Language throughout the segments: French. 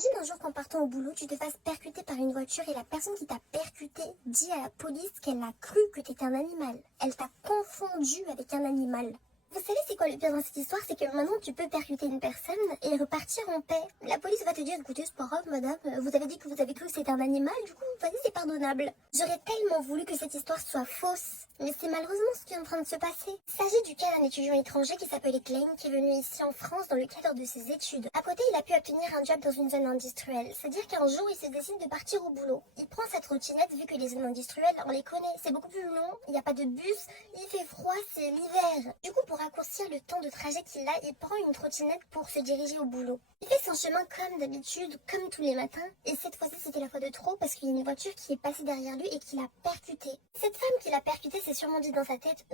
Imagine un jour qu'en partant au boulot, tu te fasses percuter par une voiture et la personne qui t'a percuté dit à la police qu'elle a cru que t'étais un animal. Elle t'a confondu avec un animal. Vous savez c'est quoi le pire dans cette histoire? C'est que maintenant tu peux percuter une personne et repartir en paix. La police va te dire, écoutez, c'est pas grave madame, vous avez dit que vous avez cru que c'était un animal, du coup, vas-y, c'est pardonnable. J'aurais tellement voulu que cette histoire soit fausse, mais c'est malheureusement ce qui est en train de se passer. Il s'agit du cas d'un étudiant étranger qui s'appelle Klein, qui est venu ici en France dans le cadre de ses études. À côté, il a pu obtenir un job dans une zone industrielle, c'est-à-dire qu'un jour, il se décide de partir au boulot. Il prend sa trottinette, vu que les zones industrielles, on les connaît, c'est beaucoup plus long, il n'y a pas de bus, il fait froid, c'est l'hiver. Du coup, pour raccourcir le temps de trajet qu'il a, il prend une trottinette pour se diriger au boulot. Il fait son chemin comme d'habitude, comme tous les matins, et cette fois-ci c'était la fois de trop parce qu'il y a une voiture qui est passée derrière lui et qui l'a percuté. Cette femme qui l'a percuté s'est sûrement dit dans sa tête,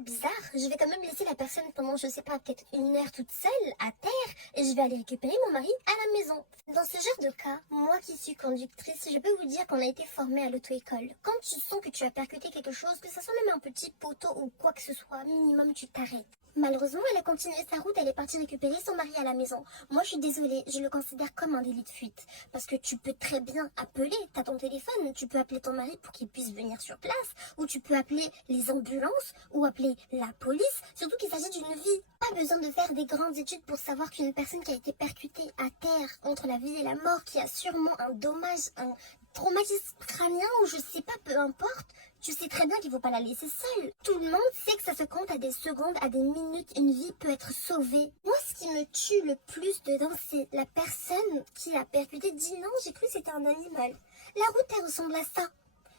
bizarre, je vais quand même laisser la personne pendant, je sais pas, peut-être une heure toute seule, à terre, et je vais aller récupérer mon mari à la maison. Dans ce genre de cas, moi qui suis conductrice, je peux vous dire qu'on a été formé à l'auto-école. Quand tu sens que tu as percuté quelque chose, que ça soit même un petit poteau ou quoi que ce soit, minimum tu t'arrêtes. Malheureusement, elle a continué sa route, elle est partie récupérer son mari à la maison. Moi, je suis désolée, je le considère comme un délit de fuite. Parce que tu peux très bien appeler, t'as ton téléphone, tu peux appeler ton mari pour qu'il puisse venir sur place, ou tu peux appeler les ambulances, ou appeler la police, surtout qu'il s'agit d'une vie. Pas besoin de faire des grandes études pour savoir qu'une personne qui a été percutée à terre entre la vie et la mort, qui a sûrement un dommage, un traumatisme crânien, ou je sais pas, peu importe, tu sais très bien qu'il ne faut pas la laisser seule. Tout le monde sait que ça se compte à des secondes, à des minutes. Une vie peut être sauvée. Moi, ce qui me tue le plus dedans, c'est la personne qui a percuté dit non, j'ai cru que c'était un animal. La route, elle ressemble à ça.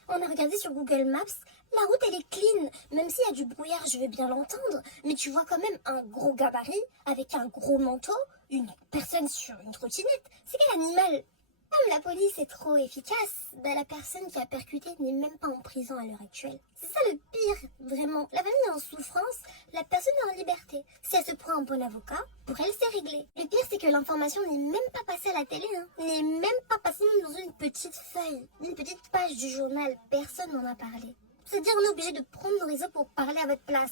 On a regardé sur Google Maps, la route elle est clean, même s'il y a du brouillard, je veux bien l'entendre, mais tu vois quand même un gros gabarit avec un gros manteau, une personne sur une trottinette. C'est quel animal? Comme la police est trop efficace, la personne qui a percuté n'est même pas en prison à l'heure actuelle. C'est ça le pire, vraiment. La famille est en souffrance, la personne est en liberté. Si elle se prend un bon avocat, pour elle c'est réglé. Le pire c'est que l'information n'est même pas passée à la télé, n'est même pas passée dans une petite feuille, une petite page du journal. Personne n'en a parlé. C'est-à-dire on est obligé de prendre nos réseaux pour parler à votre place.